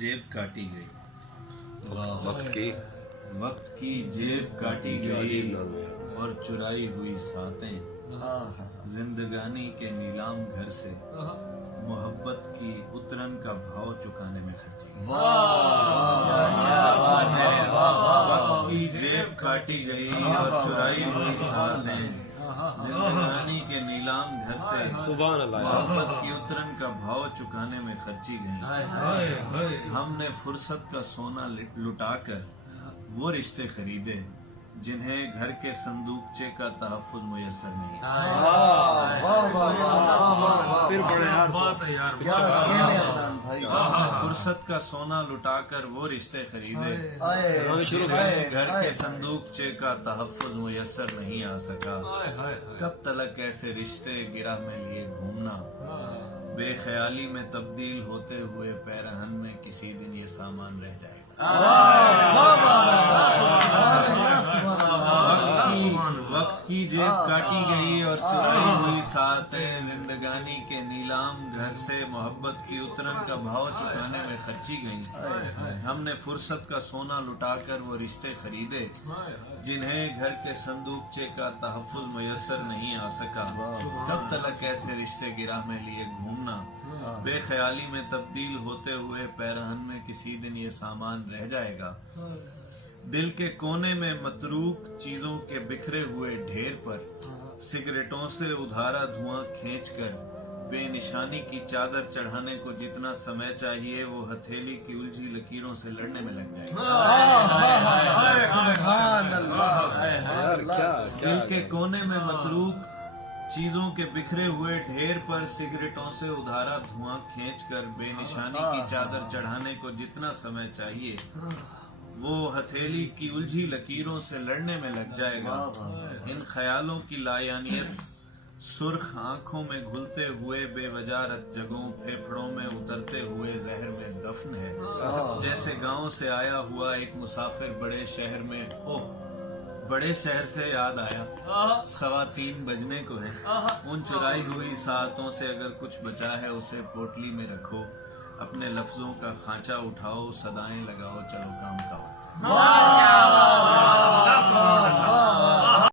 जेब काटी गई, वक्त की जेब काटी गई और चुराई हुई सातें, जिंदगानी के नीलाम घर से मोहब्बत की उतरन का भाव चुकाने में खर्ची। वक्त की जेब काटी गई और चुराई हुई सातें, जिंदगानी के नीलाम घर से मोहब्बत की उतरन का भाव चुकाने में खर्ची गई। हमने फुर्सत का सोना लुटाकर वो रिश्ते खरीदे जिन्हें घर के संदूकचे का तहफ्फुज मुयस्सर नहीं। फुर्सत का सोना लुटाकर वो रिश्ते खरीदे जिन्हें घर के संदूकचे का तहफ्फुज मुयस्सर नहीं आ सका। कब तलक ऐसे रिश्ते गिरह में लिए घूमना, बेख्याली में तब्दील होते हुए पैरहन में किसी दिन ये सामान रह जाएगा। वक्त की जेब काटी गई और चुराई हुई सातें, जिंदगानी के नीलाम घर से मोहब्बत की उतरन का भाव चुकाने में खर्ची गई। हमने फुर्सत का सोना लुटाकर वो रिश्ते खरीदे जिन्हें घर के संदूकचे का तहफ्फुज मुयस्सर नहीं आ सका। कब तलक ऐसे रिश्ते गिराह में लिए घूमना, बेख्याली में तब्दील होते हुए पैरहन में किसी दिन ये सामान रह जाएगा। दिल के कोने में मतरूक चीजों के बिखरे हुए ढेर पर सिगरेटों से उधारा धुआं खींचकर बेनिशानी की चादर चढ़ाने को जितना समय चाहिए वो हथेली की उलझी लकीरों से लड़ने में लग जाएगा। दिल के कोने में मतरूक चीजों के बिखरे हुए ढेर पर सिगरेटों से उधारा धुआं खींचकर बेनिशानी की चादर चढ़ाने को जितना समय चाहिए वो हथेली की उलझी लकीरों से लड़ने में लग जाएगा। इन ख्यालों की लायानियत सुर्ख आंखों में घुलते हुए बेवजह जगहों फेफड़ों में उतरते हुए जहर में दफन है। जैसे गांव से आया हुआ एक मुसाफिर बड़े शहर में, ओह बड़े शहर से याद आया 3:15 बजने को है। उन चुराई हुई सातों से अगर कुछ बचा है उसे पोटली में रखो, अपने लफ्जों का खांचा उठाओ, सदाएं लगाओ, चलो काम का